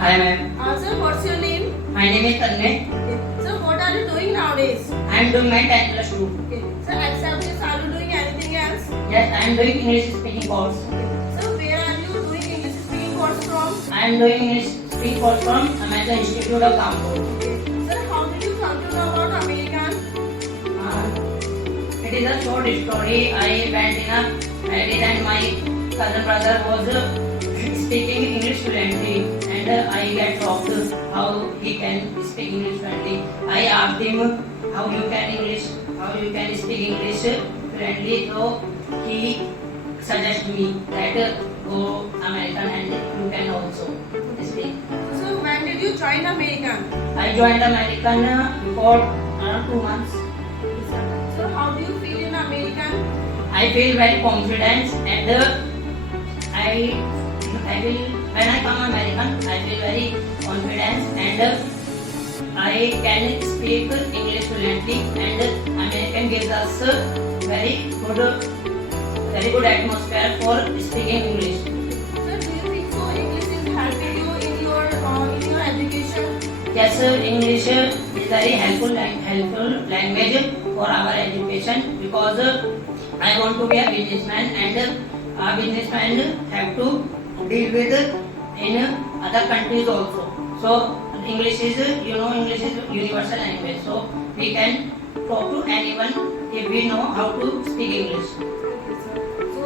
Hi ma'am. Sir, what's your name? My name is Tanmay. Okay. Sir, what are you doing nowadays? I am doing my 10 plus 2. Okay. Sir, except this, are you doing anything else? Yes, I am doing English speaking course. Okay. Sir, where are you doing English speaking course from? I am doing English speaking course from American Institute of Kanpur. Okay. Sir, how did you come to know about American? It is a short story. I went in a marriage and my cousin brother was speaking English fluently and I get shocked how he can speak English fluently. I asked him how you can speak English fluently. So he suggested me that go American and you can also speak. So, when did you join American? I joined American before around 2 months. So, how do you feel in American? I feel very confident and I will when I come American I feel very confident and I can speak English fluently and American gives us very good atmosphere for speaking English. Sir, do you think so English is helping you in your education? Yes, English is very helpful language for our education because I want to be a businessman and a businessman have to deal with in other countries also. So English is English is universal language. So we can talk to anyone if we know how to speak English. Okay, sir. So,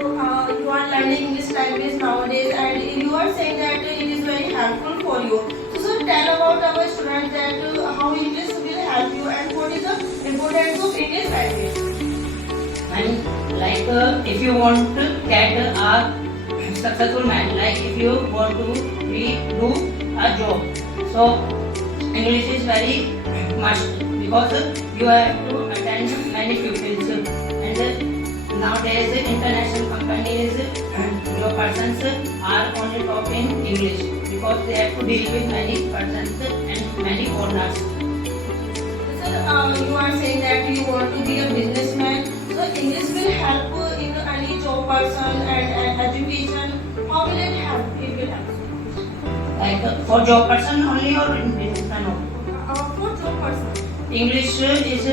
you are learning English language nowadays, and you are saying that it is very helpful for you. So, sir, tell about our students that how English will help you, and what is the importance of English language. And like if you want to get a successful man, like if you want to do a job, so English is very must because you have to attend many pupils and nowadays international companies your persons are only talking English because they have to deal with many persons and many foreigners. Sir, you are saying that you want to be a businessman. So, English will help in any job person and education. How will it help? It will help. Like for job person only or in businessman only. For job person. English is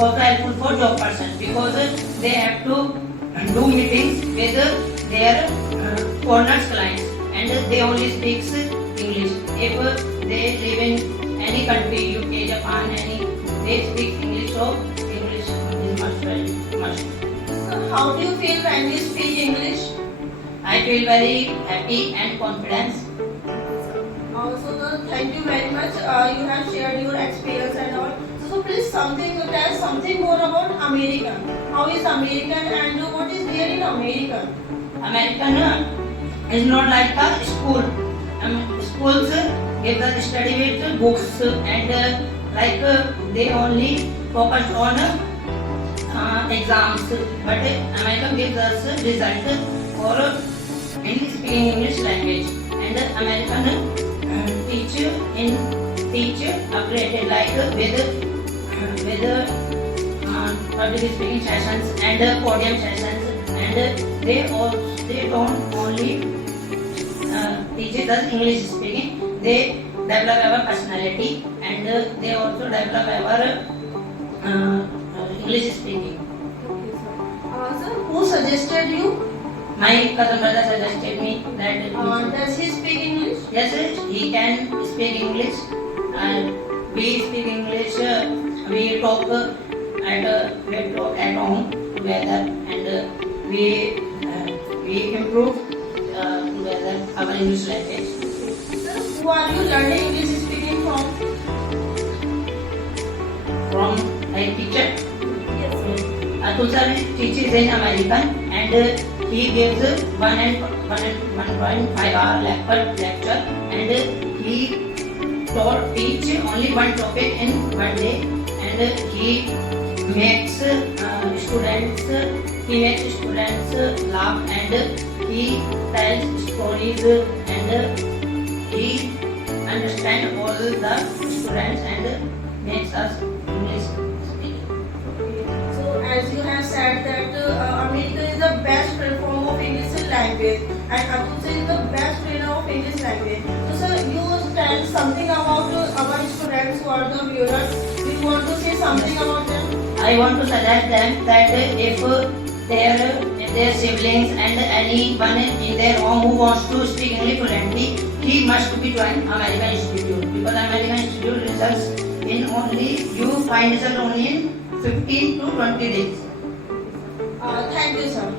also helpful for job person because they have to do meetings with their foreigners clients and they only speaks English. If they live in any country, UK, Japan, they speak English, so English is must. So, how do you feel when you speak English? I feel very happy and confident. Thank you very much. You have shared your experience and all. So please tell something more about American. How is American and what is there in American? American is not like a school. Schools give the study with books and they only focus on exams. But American gives us result for speaking English language. And American teach upgraded like with public speaking sessions and podium sessions and they don't only teach us English speaking, they develop our personality and they also develop our English speaking. Okay, sir. Sir, who suggested you? My cousin brother suggested me that Does he speak English? yes, he can speak English and we speak English. We talk at home together and we improve together our English language. Sir, who are you learning English speaking from? From a teacher. Yes, sir. Atul sir teaches in American and he gives 1.5 hour lecture and he teach only one topic in one day and he makes students laugh and he tells stories and he understands all the students and makes us English speaking. So, as you have said that American is the best platform of English language and Atul is the best trainer of English language. So, sir, you tell something about our students who are the viewers? Do you want to say something about them? I want to suggest them that if their siblings and anyone in their home who wants to speak English fluently, he must be join American Institute, because American Institute results in only, you find result only in 15 to 20 days. Thank you, sir.